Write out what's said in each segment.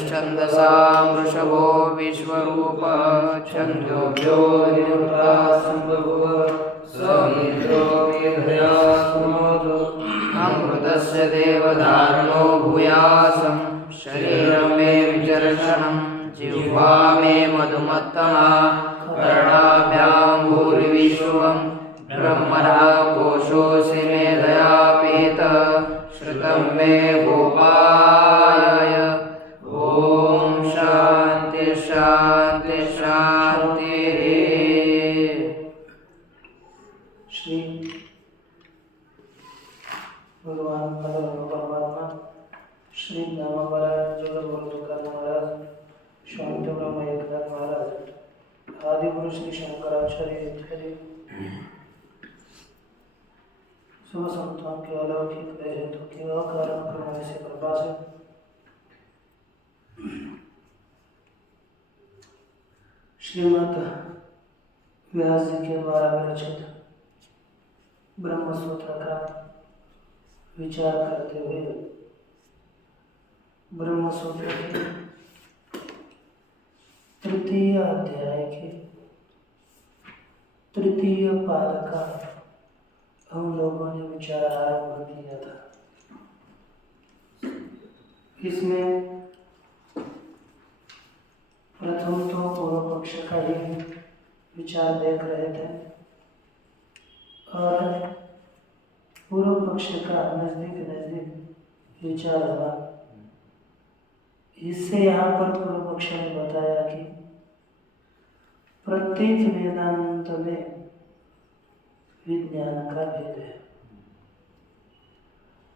छन्दसा वृषभो विश्वरूपः छन्दोभ्यो निवृत्ता सम्भवः समिन्द्रो मेधया सुनोतु अमृतस्य देवधारणो भूयासं शरीरं मे विचर्षणं जिह्वा मे मधुमत्तमा कर्णाभ्यां भूरिविश्वं ब्रह्मणा कोशोऽसि मेधया पीतः श्रुतं मे गोपाय ॐ शान्ति शान्ति शान्तिः। श्री भगवान परमात्मा श्री नाम महाराज जगत महाराज शांति ब्रह्म एकनाथ महाराज आदि गुरु श्री शंकराचार्य इत्यादि शुभ संतों के अलौकिक हेतु के अकारण क्रम से कृपा से श्रीमद् व्यास जी के द्वारा विरचित ब्रह्म सूत्र का विचार करते हुए ब्रह्म सूत्र के तृतीय अध्याय के तृतीय पाद का हम लोगों ने विचार आरंभ किया था। इसमें प्रथम तो पूर्व पक्ष का ही विचार देख रहे थे और पूर्व पक्ष का नजदीक विचार हुआ। इससे यहाँ पर पूर्व पक्ष ने बताया कि प्रत्येक वेदांत में विज्ञान का भेद है।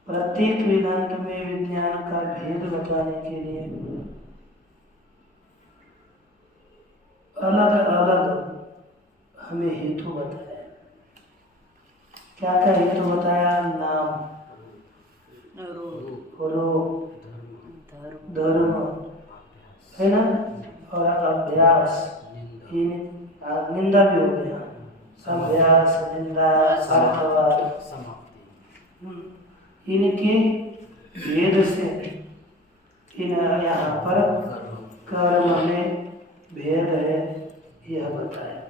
प्रत्येक वेदांत में विज्ञान का भेद बताने के लिए अलग अलग हमें हेतु बताया। क्या क्या हेतु बताया? नाम, रूप, धर्म है ना, और अभ्यास, निंदा भी हो गया, अभ्यास, निंदा, अर्थवाद, इनके भेद से यहाँ पर कर्म में भेद है यह बताया।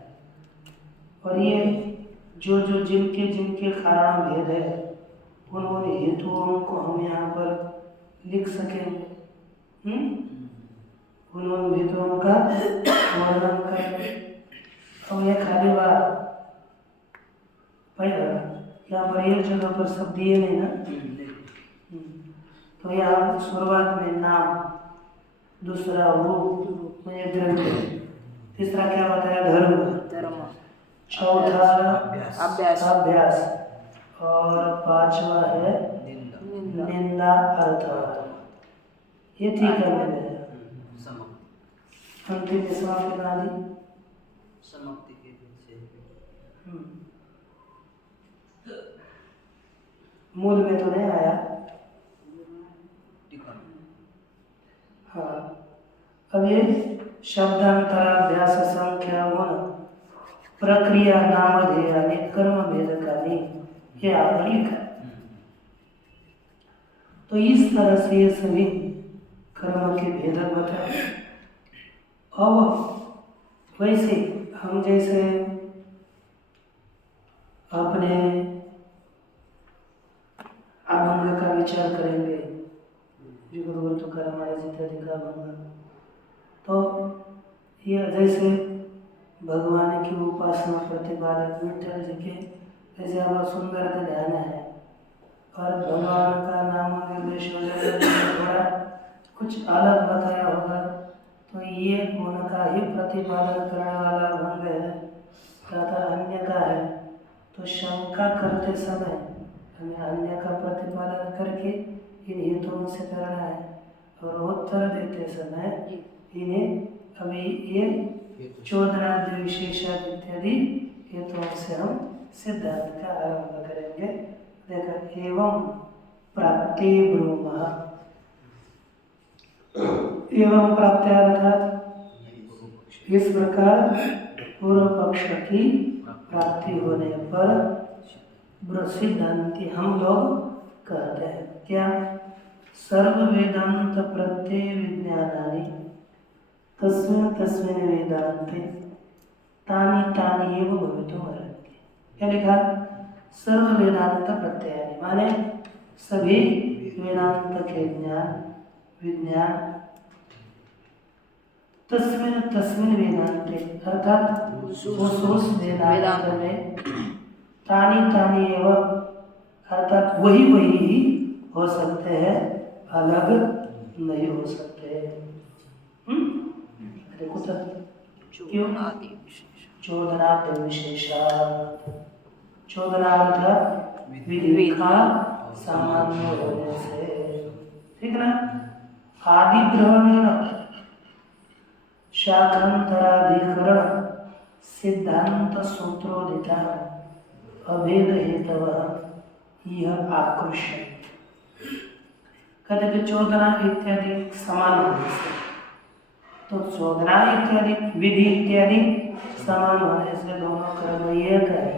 और ये जो जिनके कारण भेद है उन हेतुओं को हम यहाँ पर लिख सकेंगे। उन हेतुओं का वर्णन करेंगे। अब यह खाली बात यहाँ पर एक जगह पर सब दिए नहीं ना। तो यहाँ शुरुआत में नाम, दूसरा रूप में द्रव्य, तीसरा क्या बताया? धर्म, चौथा अभ्यास और पांचवा है निंदा अर्थवाद। ये ठीक है। अंतिम समाप्ति बना दी। समाप्ति के पीछे मूल में तो नहीं आया। हाँ, अब ये शब्दांतराभ्यास संख्या गुण प्रक्रिया नामधेय कर्म भेद का नहीं, ये आपने लिखा। तो इस तरह से ये सभी कर्म के भेद बताए। अब वैसे हम जैसे अपने अभंग का विचार करेंगे, जुगत तुकार महाराज इत्यादि का अभंग, तो ये जैसे भगवान की उपासना प्रतिपादक विठल जी के जैसे अब सुंदर का ध्यान है और भगवान का नाम निर्देश थोड़ा कुछ अलग बताया होगा, तो ये उनका ही प्रतिपादन करने वाला अभंग है तथा अन्य का है। तो शंका करते समय हमें अन्य का प्रतिपादन करके इन हेतुओं से करना है और उत्तर देते समय इन्हें अभी ये चोदनादि विशेषाद इत्यादि हेतुओं से हम सिद्धांत का आरंभ करेंगे। देखो, एवं प्राप्ति ब्रूमः, एवं प्राप्ति अर्थात इस प्रकार पूर्व पक्ष की प्राप्ति होने पर सिद्धांति हम लोग कहते हैं क्या? सर्व वेदांत प्रत्यय विज्ञान तस्मिन् तस्मिन् वेदान्ते तानि तानि एव भवितुमर्हन्ति। क्या लिखा? सर्व वेदांत प्रत्ययानि माने सभी वेदांत के ज्ञान विज्ञान तस्मिन् तस्मिन् वेदांते अर्थात उस वेदांत में तानि तानि एव अर्थात वही वही ही हो सकते हैं, अलग नहीं हो सकते। देखो तो क्यों? चोदनादि विशेषात्। चोदनार्थ विधि का सामान्य होने से, ठीक ना? आदि ग्रहण शाखांतराधिकरण सिद्धांत सूत्रोदिता अभेद हेतव यह आकृष्य। कहते चोदना इत्यादि समान होने से, तो चोदना इत्यादि विधि इत्यादि समान होने से दोनों कर्म एक है,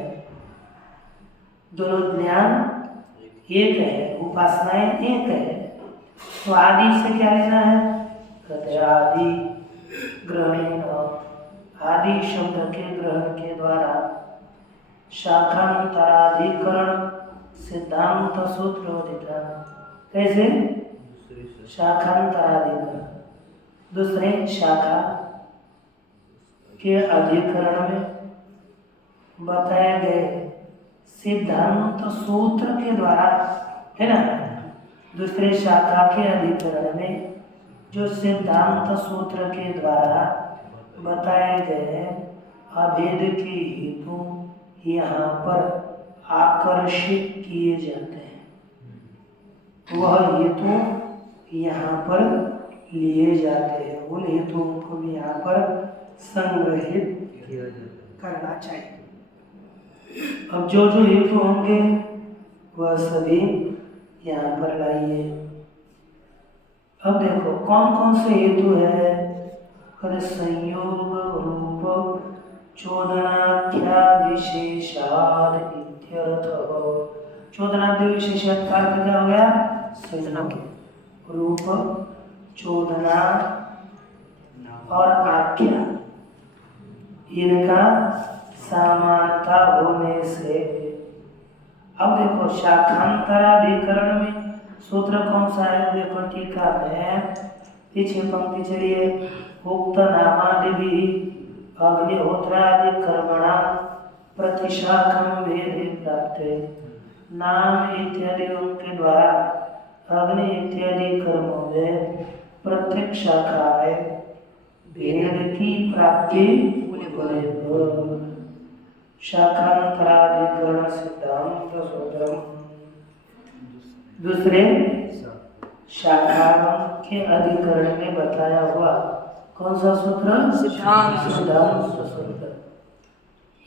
दोनों ज्ञान एक है, उपासनाएं एक है। तो आदि से क्या लेना है? कहते आदि ग्रहण, आदि शब्द के ग्रहण के द्वारा शाखांतराधिकरण सिद्धांत सूत्रोदिता। कैसे? शाखांतराधिकरण दूसरे शाखा के अधिकरण में बताए गए सिद्धांत सूत्र के द्वारा, है ना? दूसरे शाखा के अधिकरण में जो सिद्धांत सूत्र के द्वारा बताए गए अभेद के हेतु यहाँ पर आकर्षित किए जाते हैं। वह हेतु यहाँ पर लिए जाते हैं, उन हेतुओं को भी यहाँ पर संग्रहित करना चाहिए। अब जो जो हेतु होंगे वह सभी यहाँ पर लाइए। अब देखो कौन कौन से हेतु है? संयोग रूप चोदनाख्या विशेषाद इत्यर्थ। चोदनाद्य विशेषाद का अर्थ क्या हो गया? संयोग रूप चोदना और आख्या इनका समानता होने से। अब देखो शाखांतराधिकरण में सूत्र कौन सा है? देखो टीका में पीछे पंक्ति चलिए। उक्त नामादि अग्निहोत्रादि कर्मणा प्रतिशाखम भेदे प्राप्ते। नाम इत्यादि उनके द्वारा अग्नि इत्यादि कर्मों में प्रत्येक शाखा में भेद की प्राप्ति होने पर शाखांतराधिकरण सिद्धांत सूत्रम। दूसरे शाखा के अधिकरण में बताया हुआ कौन सा सूत्र? सिद्धांत सूत्र।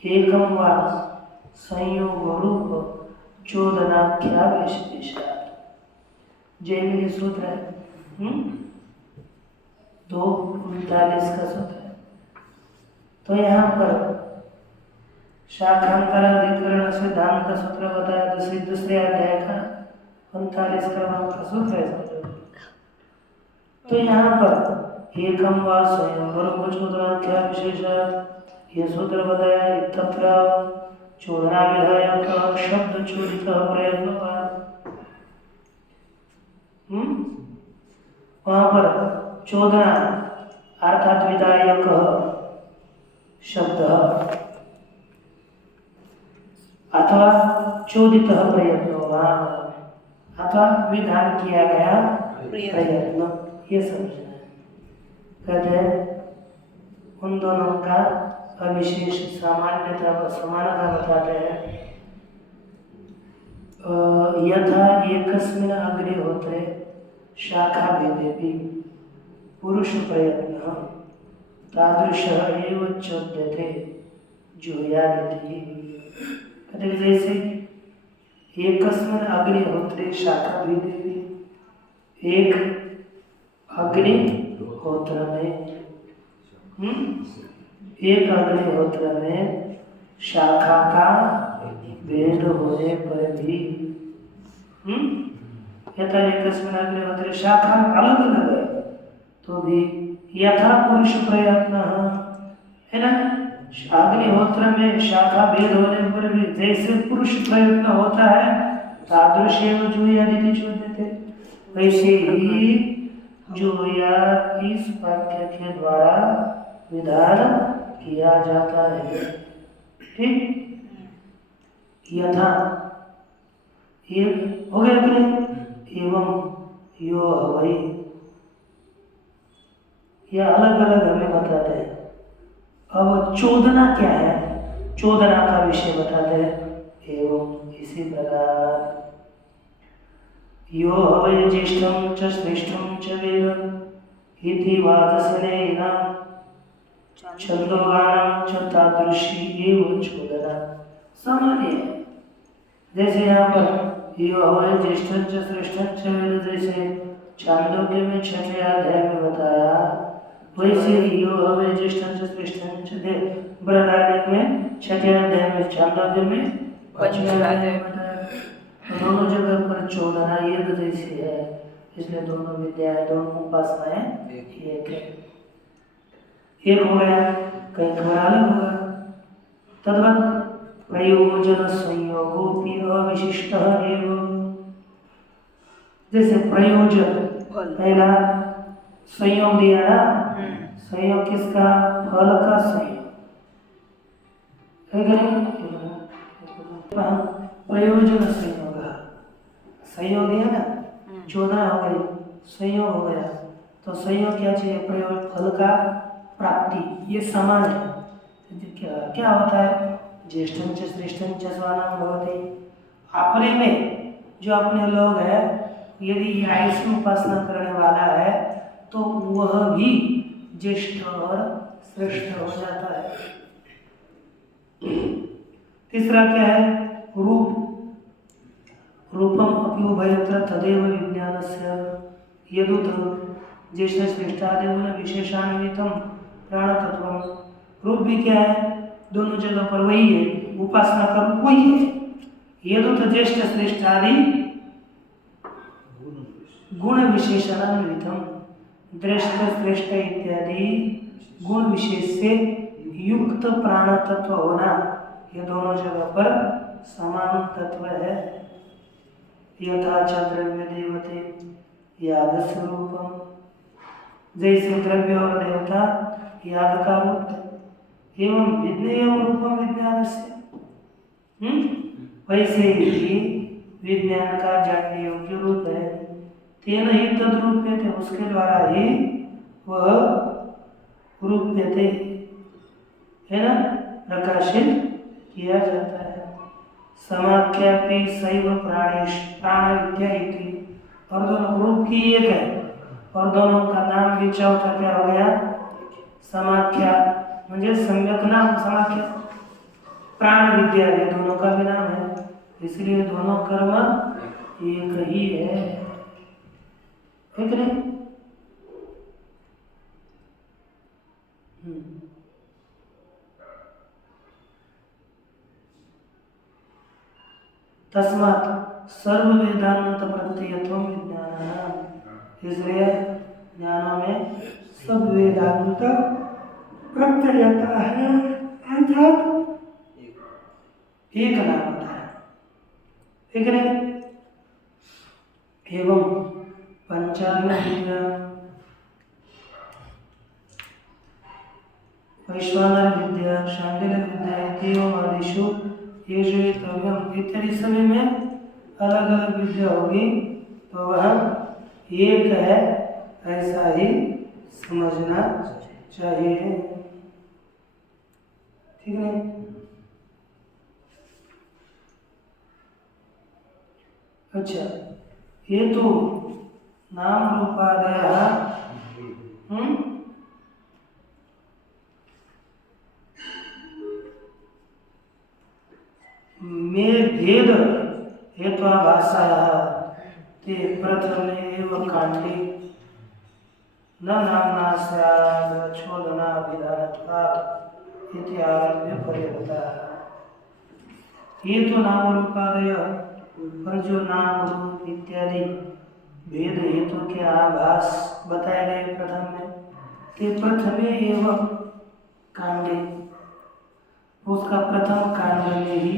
एकम वा संयोग रूप चोदनाख्या विशेषा जैमिनी सूत्र है 2:39 का सूत्र है। तो यहाँ पर शाखांतराधिकरण सिद्धांत सूत्र बताया, दूसरे अध्याय का 39 क्रमांक का सूत्र है। तो यहाँ पर एकम वा स्वयं रूप चोदनाख्या विशेषा ये सूत्र बताया। तत्र चोदना विधायक शब्द चोदित प्रयत्न वहाँ पर चोदना अर्थात विधायक शब्द अथवा चोदित प्रयत्न अथवा विधान किया गया प्रयत्न, ये समझना है। कहते हैं उन दोनों का अविशेष समानता बताते हैं। यथा एकस्मिन् अग्निहोत्रे शाखा भेदेपि पुरुष प्रयत्न तादृशः एव चोद्यते जुह्यादिति। कहते जैसे एकस्मिन् अग्निहोत्रे शाखा भेदेपि, एक अग्निहोत्र में शाखा का भेद होने पर भी यथा एकस्मिन् अग्निहोत्रे शाखा अलग अलग है तो भी यथा पुरुष प्रयत्न, है ना। अग्निहोत्र में शाखा भेद होने पर भी जैसे पुरुष प्रयत्न होता है तादृशेव जुह्यादिति चोद्यते, वैसे ही जुह्या इस वाक्य के द्वारा विधान किया जाता है। ठीक, यथा एक हो गया कि नहीं, एवं यो हवै, ये अलग अलग हमें बताते हैं। अब चोदना क्या है, चोदना का विषय बताते हैं। एवं इसी प्रकार यो हवै ज्येष्ठं च श्रेष्ठं च वेद इति वाचस्पतेन छंदोगानं च तादृशी एव चोदना। सामान्य है, जैसे यहाँ पर यो हवै ज्येष्ठं च श्रेष्ठं च वेद, जैसे छांदोग्य में 6वें अध्याय में बताया, वैसे ही यो हवै ज्येष्ठं च श्रेष्ठं च वेद बृहदारण्यक में 6वें अध्याय में, छांदोग्य में 5वें अध्याय में बताया। दोनों जगह पर चोदना एक जैसी है, इसलिए दोनों विद्याएं, दोनों उपासनाएं एक है। एक हो गया, कई थोड़ा अलग होगा। तद्वत् प्रयोजन संयोगोपि अविशिष्टः एव, जैसे प्रयोजन पहला संयोग दिया ना, संयोग किसका, फल का संयोग है कि नहीं। प्रयोजन संयोग, संयोग दिया ना, चोदना हो गई, संयोग हो गया। तो संयोग क्या चाहिए, प्रयोग, फल का प्राप्ति, ये समान है। क्या होता है, ज्येष्ठं च श्रेष्ठं च स्वानां भवति, अपने में जो अपने लोग हैं, यदि ऐसी उपासना करने वाला है तो वह भी ज्येष्ठ और श्रेष्ठ हो जाता है। तीसरा क्या है, रूप, रूपम अपि उभयत्र तदेव विज्ञानस्य यदुत ज्येष्ठ श्रेष्ठादिगुण विशेषान्वितं प्राणतत्वम। रूप भी क्या है, दोनों जगह पर वही है, उपासना का रूप वही है। यदुत ज्येष्ठ श्रेष्ठादि गुण विशेषणान्वितम, दृष्ट श्रेष्ठ इत्यादि गुण विशेष से युक्त प्राण तत्व होना, ये दोनों जगह पर समान तत्व है। यथा च द्रव्य देवते याग स्वरूपम, जैसे द्रव्य और देवता याग का रूप है, एवं विज्ञेयम रूपम विज्ञानस्य, वैसे ही विज्ञान का जानने योग्य रूप है। तेन ही तद्रूप्यते, उसके द्वारा ही वह रूप्यते, है ना, प्रकाशित किया जाता है। समाख्यापि सैव प्राणेश प्राण विद्या इति, और दोनों रूप की एक है और दोनों का नाम भी चौथा क्या हो गया, समाख्या, म्हणजे सम्यक नाम समाख्या, प्राण विद्या, ये दोनों का भी नाम है, इसलिए दोनों कर्म एक ही है, ठीक नहीं। तस्मात् सर्व वेदांत प्रत्ययत्वं विज्ञानः, इसलिए ज्ञानों में सब वेदांत प्रत्ययता है, अर्थात एक नाम होता है, ठीक है। एवं पंचाग्नि विद्या, वैश्वानर विद्या, शांडिल्य विद्या, एवं आदिषु येषुतव्यम इत्यादि सभी में अलग अलग विद्या होगी, तो वह एक है, ऐसा ही समझना चाहिए, ठीक है। अच्छा, ये तो नाम रूपादय में भेद हेत्वाभाषाः ते प्रथमे एव काण्डे न नाम्ना स्याद् चोदनाभिधानत्वात् इति आरभ्य पर्यन्तः। ये तो नाम रूपादय, पर जो नाम रूप इत्यादि भेद हेतु के आभास बताए गए प्रथम में, ते प्रथमे एव कांडे, उसका प्रथम कांड में ही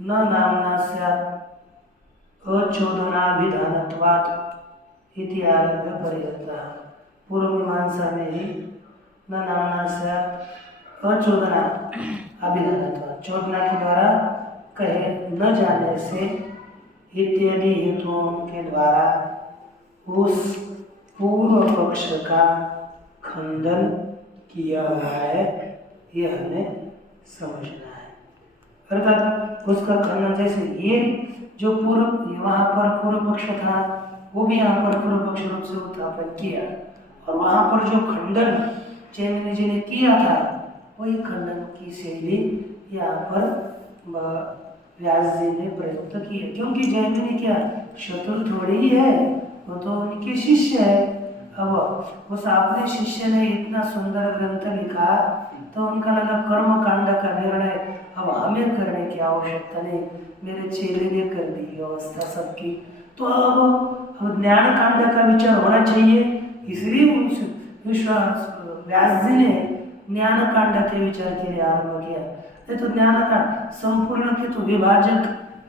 न नामना स्यात् अचोदनाभिधानत्वात् इति आरभ्य पर्यन्तः। पूर्व मीमांसा में ही न नामना स्यात् अचोदना अभिधानत्वात्, चोदना के द्वारा कहे न जाने से इत्यादि हेतुओं के द्वारा उस पूर्व पक्ष का खंडन किया हुआ है, यह हमें समझना है। अर्थात उसका खंडन, जैसे ये जो पूर्व वहाँ पर पूर्व पक्ष था वो भी यहाँ पर पूर्व पक्ष रूप से उत्थापन किया, और वहाँ पर जो खंडन जैमिनी जी ने किया था वही खंडन की शैली यहाँ पर व्यास जी ने प्रयुक्त की है। क्योंकि जैमिनी क्या शत्रु थोड़ी ही है, वो तो उनके शिष्य है। अब उस अपने शिष्य ने इतना सुंदर ग्रंथ लिखा तो उनका लगा कर्म कांड का निर्णय अब हमें करने की आवश्यकता नहीं, मेरे चेले ने कर दी व्यवस्था सबकी, तो अब ज्ञान कांड का विचार होना चाहिए। इसलिए व्यास जी ने ज्ञान कांड के विचार के लिए आरंभ किया। ये तो ज्ञान कांड संपूर्ण के तो विभाजक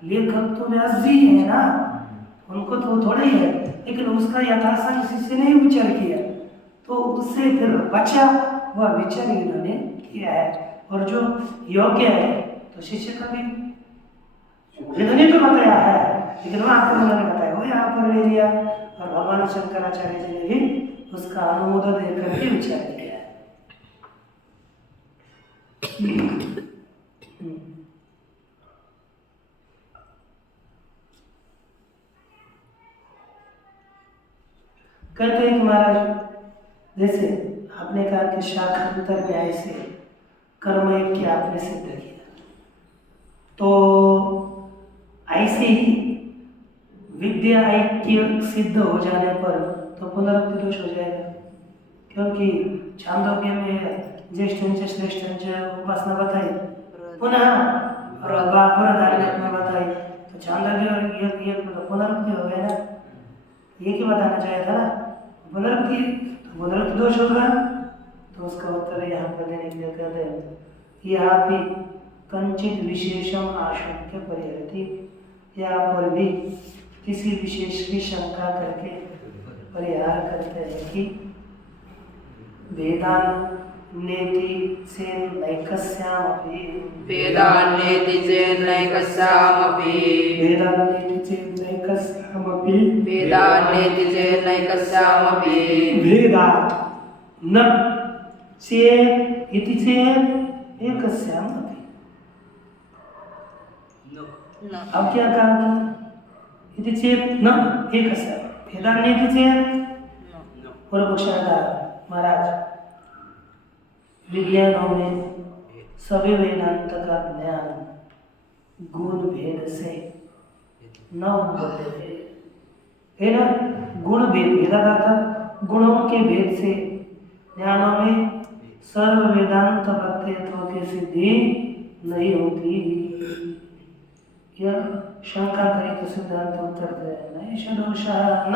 लेखक तो व्यास जी है ना, उनको तो थोड़ा ही है, लेकिन उसका यथासंग शिष्य ने विचार किया तो उससे फिर बचा वह विचार इन्होंने किया है, और जो योग्य है तो शिष्य का भी इन्होंने तो बताया है, लेकिन वहाँ पर उन्होंने बताया वो यहाँ पर ले लिया, और भगवान शंकराचार्य जी ने भी उसका अनुमोदन देकर के विचार किया है। कहते हैं कि महाराज, जैसे आपने कहा कि शाखांतर न्याय से कर्म ऐक्य आपने सिद्ध किया, तो ऐसे ही विद्या ऐक्य सिद्ध हो जाने पर तो पुनरुक्ति दोष हो जाएगा, क्योंकि छांदोग्य में ज्येष्ठंच श्रेष्ठंच उपासना बताई, पुनः बृहदारण्यक में बताई, तो छांदोग्य एक मतलब पुनरुक्ति हो गया ना, ये ही बताना चाहिए था ना, पुनरुक्ति दोष होगा। तो उसका उत्तर यहाँ पर देने के लिए कहते हैं, यहाँ भी कंचित विशेषम आशंक्य परिहरति, यहाँ पर भी किसी विशेष की शंका करके परिहार करते हैं कि वेदान्नेति चेन् नैकस्यामपि, वेदान्नेति चेन् नैकस्यामपि, वेदान्नेति चेन् नैकस्यामपि, वेदान्नेति चेन् नैकस्यामपि, भेदात् न चेत् इति चेत् एकस्यामपि। अब क्या कहा, इति चेत् न एकस्यामपि, वेदान्नेति चेत्, पूर्व पक्ष महाराज विज्ञानों में सभी वेदांत का ज्ञान गुण भेद से न होते है ना, गुण भेद, भेदार्थ गुणों के भेद से ज्ञानों में सर्व वेदांत प्रत्ययत्व की सिद्धि नहीं होती। यह शंका करे तो सिद्धांत उत्तर दे नहीं सदोषः न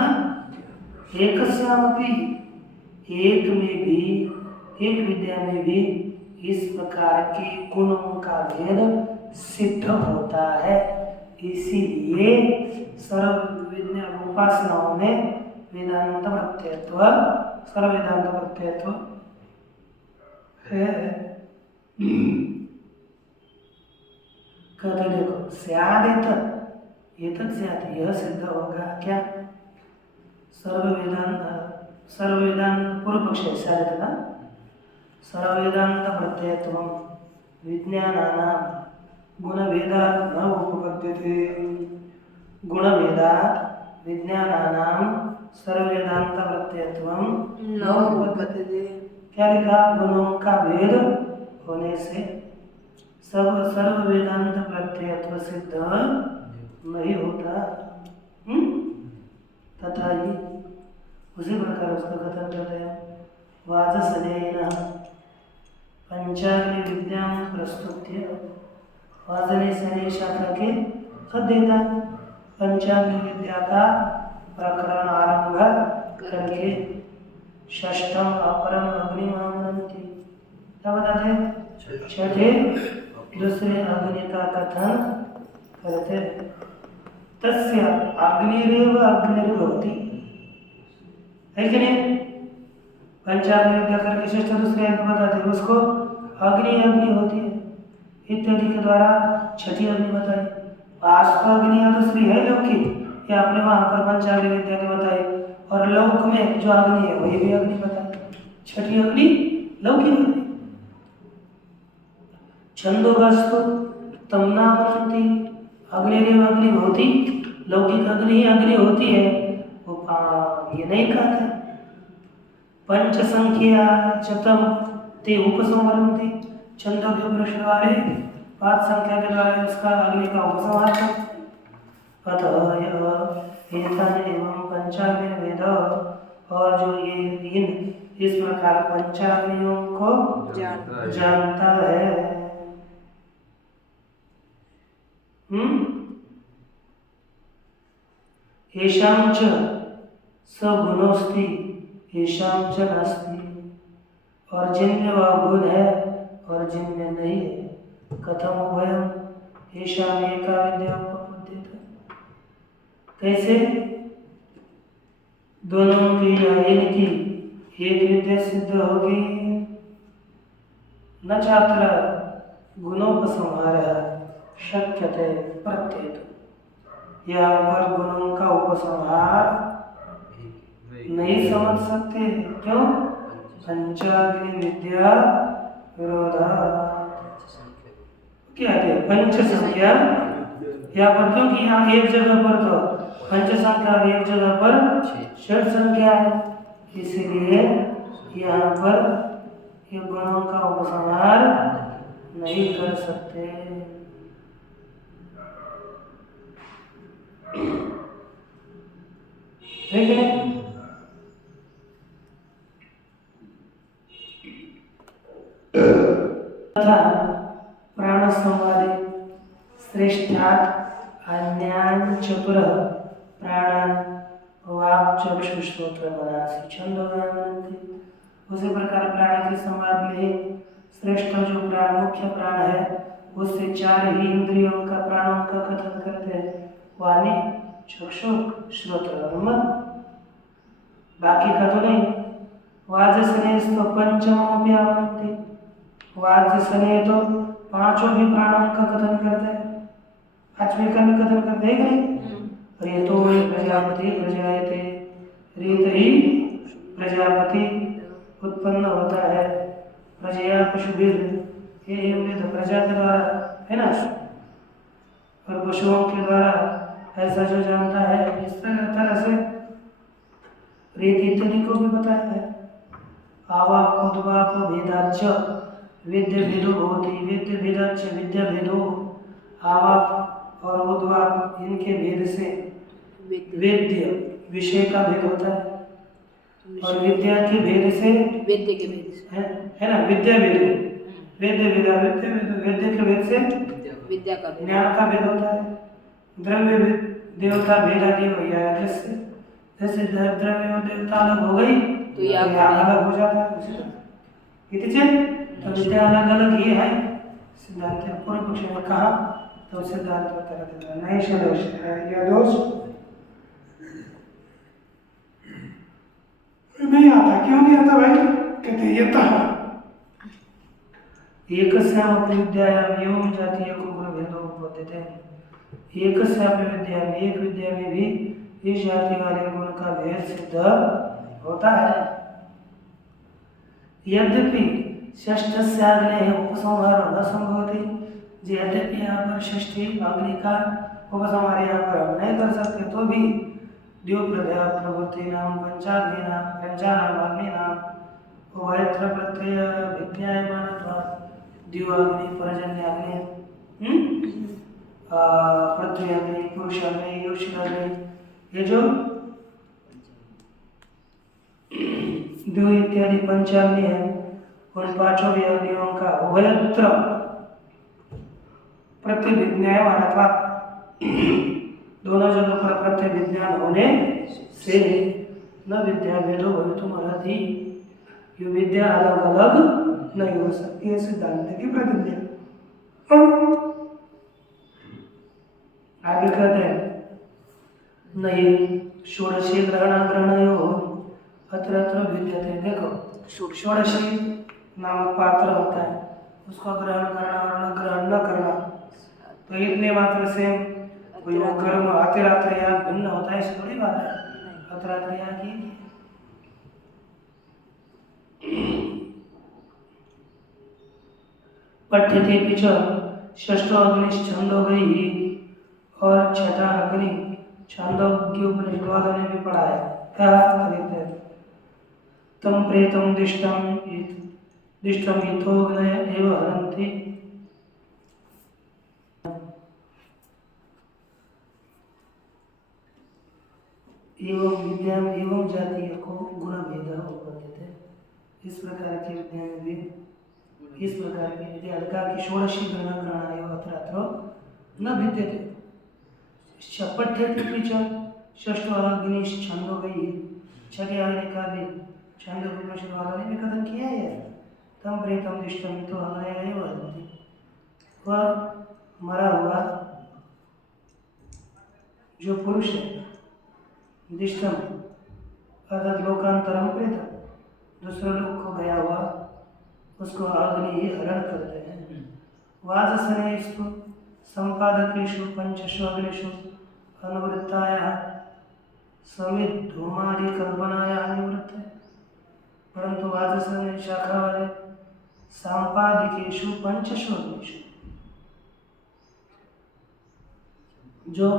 एकस्यामपि, एक में भी, एक विद्या में भी इस प्रकार के गुणों का भेद सिद्ध होता है। इसीलिए सर्व विद्या उपासनाओं में वेदांत प्रत्ययत्व, सर्व वेदांत प्रत्ययत्व है। कहते देखो स्यादेत, यह सिद्ध होगा क्या, सर्व वेदांत पूर्व पक्ष स्यादेत ना, सर्व वेदांत प्रत्ययत्व विज्ञानानां गुणभेदात् न उपपद्यते, गुणभेदात् विज्ञानानां सर्व वेदांत प्रत्ययत्व न उपपद्यते। क्या लिखा, गुणों का भेद होने से सर्व वेदांत प्रत्ययत्व सिद्ध नहीं होता। तथा ही उसी प्रकार उसका कथन करते हैं, वाजसनेन पंचाग्नि विद्यां प्रस्तुत्य, वाजने सने शाखा के देता पंचाग्नि विद्या का प्रकरण आरंभ करके षष्ठम अपरम अग्निमामनन्ति। क्या बताते हैं? छठे दूसरे अग्नि का कथन करते। तस्य अग्निरेव अग्निर्भवति, है कि नहीं? पंचाग्नि विद्या करके षष्ठ दूसरे अग्नि बताते हैं, उसको अग्नि अग्नि होती है इत्यादि के द्वारा छठी अग्नि बताई। वास्तव अग्नि या दूसरी है लौकिक, या आपने वहां पर पंचाग्नि विद्या के बताई, और लौक में जो अग्नि है वही भी अग्नि बताई। छठी अग्नि लौकिक अग्नि। छंदोगस्तु तम नामन्ति, अग्निरेव अग्निर्भवति, लौकिक अग्नि ही अग्नि होती है, वो ये नहीं कहते। पंच संख्या चतम ते उपसंहरन्ति, छंदों के प्रश्न वाले 5 संख्या के द्वारा उसका अग्नि का उपसंहार करते। अतः एतन एवं पंचाग्नि वेद, और जो ये तीन इस प्रकार पंचाग्नियों को जानता है। येषां च सगुणोऽस्ति येषां च नास्ति, और जिनमें वह गुण है और जिनमें नहीं है। कथम उभयम येषां एका विद्या उपपद्यते, कैसे? दोनों की या इनकी एक विद्या सिद्ध होगी। न छात्र गुणोपसंहारः शक्यते प्रत्येत, यहाँ पर गुणों का उपसंहार नहीं समझ सकते। क्यों? पंचाग्नि विद्या विरोधात्। क्या है? पंच संख्या यहाँ पर, क्योंकि यहाँ एक जगह पर तो पंच संख्या और एक जगह पर षट संख्या है, इसलिए यहाँ पर ये गुणों का उपसंहार नहीं कर सकते। ठीक है? तथा प्राण संवादे श्रेष्ठात् अन्यान् चतुरः प्राणान् वाक् चक्षु श्रोत्र मनासि छंदोगानन्ति। उसी प्रकार प्राण के संवाद में श्रेष्ठ जो प्राण मुख्य प्राण है, उससे 4 ही इंद्रियों का प्राणों का कथन करते हैं। वाणी, चक्षु, श्रोत्र और मन, बाकी का तो नहीं। वाजसनेस्तु पंचमोऽपि आवन्ति, वाजसने तो 5 भी प्राणों का कथन करते हैं, 5वें का भी कथन करते हैं कि नहीं? रेतो वै प्रजापति प्रजायते, रेत ही प्रजापति उत्पन्न होता है। प्रजया पशुभिर, ये वेद प्रजा के द्वारा है ना, और पशुओं के द्वारा ऐसा जो जानता है, इस तरह से रेत इत्यादि को भी बताया है। आवाप उद्वाप भेदाच वेद्य भेदो भवति, वेद्य भेदाच विद्या भेदो। आवाप और उद्वाप इनके भेद से वेद्य विषय का भेद होता है, और विद्या के भेद से वेद्य के भेद से है ना, विद्या भेद, वेद्य भेदा वेद्य भेद, वेद्य के भेद से विद्या का भेद, ज्ञान का भेद होता है। द्रव्य देवता भेद आदि हो गया, जैसे द्रव्य और देवता अलग हो गई तो यह अलग हो जाता है। तो विद्या अलग अलग ये है। सिद्धांत पूर्व पक्ष ने कहा तो सिद्धांत उत्तर देता है नहीं सदोष है, यह दोष नहीं आता। क्यों नहीं आता भाई? कहते यतः एकस्यामपि विद्यायाम् एवं जातीय गुण भेदो उपपद्यते। एकस्यापि विद्यायाम्, एक विद्या में भी इस जाति वाले गुण का भेद सिद्ध होता है। यद्यपि षष्ठस्याग्नेः उपसंहारो न संभवति, यद्यपि यहाँ पर षष्ठी अग्नि का उपसंहार यहाँ पर हम नहीं कर सकते, तो भी द्यो प्रभया प्रवृत्तीनां पंचाग्नीनां पंचानाम् अग्नीनां उभयत्र प्रत्यय विज्ञायमानत्वात् द्यो अग्नि पर्जन्याग्नि, पृथ्वी अग्नि, पुरुष अग्नि, योषित अग्नि, ये जो द्यो इत्यादि पंचाग्नि है, उन 5 भी अग्नियों का उभयत्र प्रत्यभिज्ञायमानत्वात्, दोनों जगह पर प्रत्यभिज्ञान होने से न विद्या भेदो भवितुमर्हति। ये विद्या अलग अलग नहीं हो सकती है, सिद्धांत की प्रतिज्ञा। आगे कहते हैं नहीं षोडशी ग्रहणाग्रहणयोः अत्र अत्र विद्यते। देखो षोडशी नामक पात्र होता है, उसको ग्रहण करना और न ग्रहण न करना, तो इतने मात्र से कोई वो कर्म अतिरात्र या भिन्न होता है, ऐसी थोड़ी बात है। अतिरात्र या की पठ्यते पिच षष्ठो अग्निश्छंदोगैः, और छठा अग्नि छंदोग्य उपनिषद वालों ने भी पढ़ा है। क्या कहते हैं? तम प्रेतम दिष्टम इथोग्नय एव हरन्ति। एवं विद्या एवं जातीय को गुण भेद उपपद्यते। इस प्रकार की विद्या में भी इस प्रकार की विद्या अलका की षोडशी ग्रहणायो अत्र अत्र न विद्यते। पठ्यते च षष्ठो अग्निश्छंदोगैः, छठे अग्नि का भी छंद उपनिषद वालों ने भी कथन किया है। तम प्रेतम दिष्टम तो अग्नय एव हरन्ति, वह मरा हुआ जो पुरुष है, दिष्टम अर्थात लोकांतरम प्रेतम, दूसरे लोक को गया हुआ, उसको अग्नि ही हरण करते हैं। वाजसनेषु संपादकेषु पंचषु अग्निषु अनुवृत्तायाः समित धूमादि कल्पनायाः निवृत्ते, परंतु वाजसन शाखा वाले संपादकेषु पंचषु अग्निषु, जो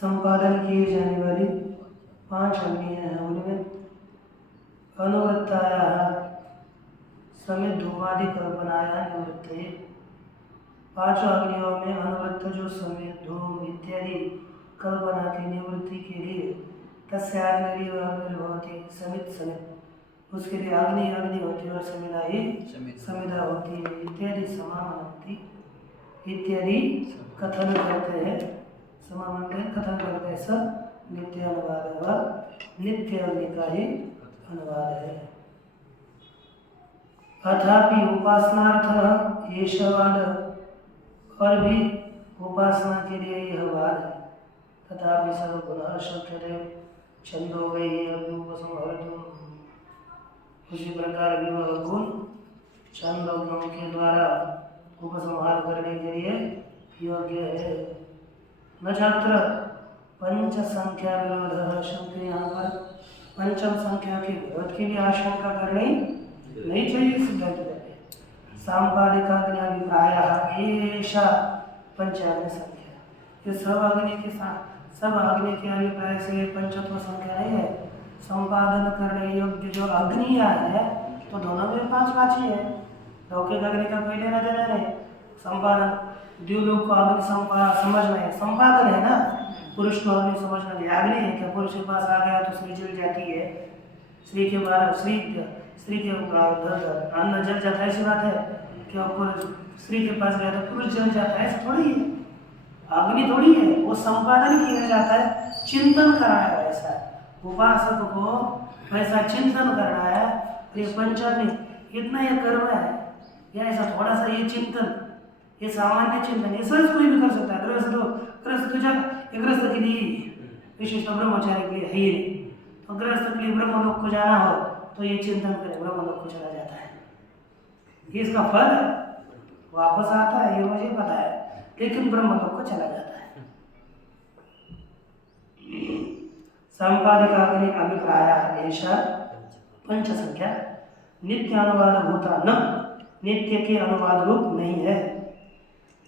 संपादन किए जाने वाली 5 अग्नियां हैं, उनमें अनुवृत्तायाः समित धूमादि कल्पनायाः निवृत्ते, 5 अग्नियों में अनुवृत्त जो समित धूम इत्यादि कल्पना की निवृत्ति के लिए तस्याग्निर्भवति समित समित, उसके लिए अग्नि अग्नि होती है और समिधा ही समिधा होती है, इत्यादि समानंति इत्यादि कथन करते हैं। समानंति कथन करते हैं, सब नित्य अनुवाद है, नित्य अग्नि का ही अनुवाद है। अथापि उपासनार्थः एष वाद, और भी उपासना के लिए यह वाद है। तथापि सर्वगुणः शक्यते छंदोगैः अपि उपसंहर्तुम्, उसी प्रकार भी वह गुण छंदों के द्वारा उपसंहार करने के लिए योग्य है। न छात्र पंच संख्या विरोध शंका, यहाँ पर पंचम संख्या के विरोध के लिए आशंका करनी नहीं चाहिए। सिद्धांत कहते हैं सांपादिकाग्निभिप्रायः एषा पंचाग्नि संख्या, ये सब अग्नि के अभिप्राय से पंचत्व संख्या नहीं है। संपादन करने योग्य जो अग्नियां है, तो दोनों में 5 ही है। लौकिक अग्नि का कोई लेना देना नहीं। संपादन द्युलोक को अग्नि समझना है, संपादन है ना, पुरुष को अग्नि समझना है। अग्नि है क्या? पुरुष के पास आ गया तो स्त्री जल जाती है, स्त्री के अन्न जल जाता है, ऐसी बात है कि पुरुष स्त्री के पास गया तो पुरुष जल जाता है, ऐसा थोड़ी है। अग्नि थोड़ी है, वो संपादन किया जाता है, चिंतन करना है। ऐसा उपासक को वैसा चिंतन करना है। ये पंचाग्नि इतना यह कर्म है, या ऐसा थोड़ा सा ये चिंतन, ये सामान्य चिंतन, ये सब कोई भी कर सकता है। गृहस्थ के लिए विशिष्ट ब्रह्मचारी के लिए है ही नहीं। तो गृहस्थ के लिए ब्रह्मलोक को जाना हो तो ये चिंतन करे, ब्रह्मलोक को चला जाता है। ये इसका फल है, वापस आता है, ये मुझे पता है, लेकिन ब्रह्मलोक को चला जाता है। संपादिकाग्नि अभिप्रायः एषा पंच संख्या नित्य अनुवाद भूता न, नित्य के अनुवाद रूप नहीं है।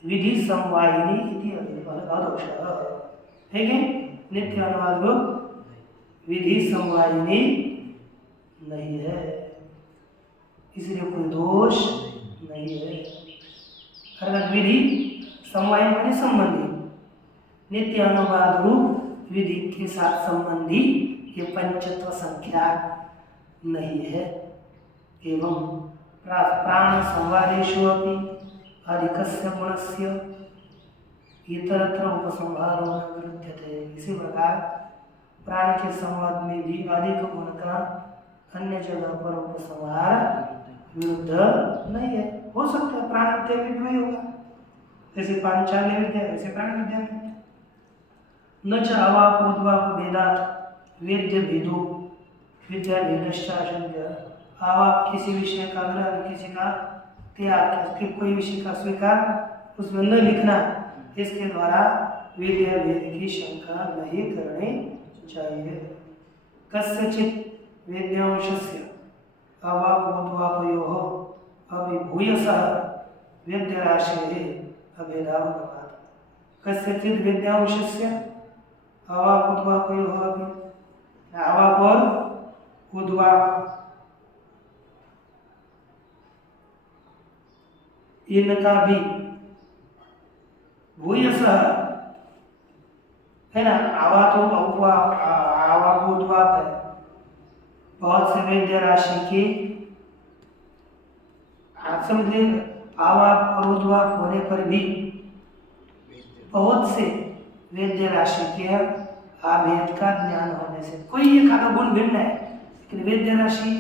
विधि संवाहिनी इति अदोषः, है कि नित्य अनुवाद रूप विधि संवाहिनी नहीं है, इसलिए कोई दोष नहीं है। अर्थात विधि संवाहिनी माने संबंधी, नित्य अनुवाद रूप विधि के साथ संबंधी ये पंचत्व संख्या नहीं है। एवं प्राण संवादेषु अपि अधिकस्य गुणस्य इतरत्र उपसंहारो न विरुध्यते। इसी प्रकार प्राण के संवाद में भी अधिक उनका अन्य जगह पर उपसंहार विरुद्ध नहीं है। हो सकता है प्राण विद्या में भी वही होगा, जैसे पांचाल्य विद्या वैसे प्राण विद्या में। न च अवाप उद्वाप भेदात वेद्य भेदो विद्या भेदश्चाशंक्य। अवाप किसी विषय का ग्रहण, किसी का त्याग, कोई विषय का स्वीकार उसमें न लिखना, इसके द्वारा विद्या भेद की शंका नहीं करनी चाहिए। कस्यचित् वेद्यांशस्य अवापोद्वापयोः अभिभूयसः वेद्यराशेः अभेदावगमात्। कस्यचित् वेद्यांशस्य अवापोद्वापयोः अपि, अवाप और उद्वाप इनका भी भूयसः है ना, आवा तो आवापोद्वाप है। बहुत से वेद्य राशि के समझे आवाप और उद्वाप होने पर भी बहुत से वेद्य राशि के आभेद का ज्ञान होने से, कोई एक आधा गुण भिन्न है लेकिन वेद्य राशि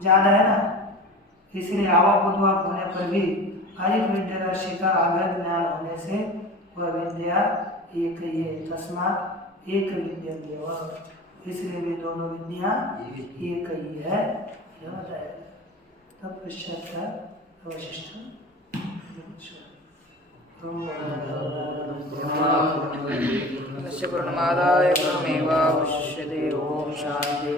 ज्यादा है ना, इसलिए आवाप उद्वाप होने पर भी अधिक वेद्य राशि का आभेद ज्ञान होने से वह विद्या एक ही है। तस्मात् एक विद्या, इसलिए वे दोनों विद्या एक ही है। तब पश्चात का अवशिष्ट पूर्णमादाय पूर्णमेवावशिष्यते। ओम शांति।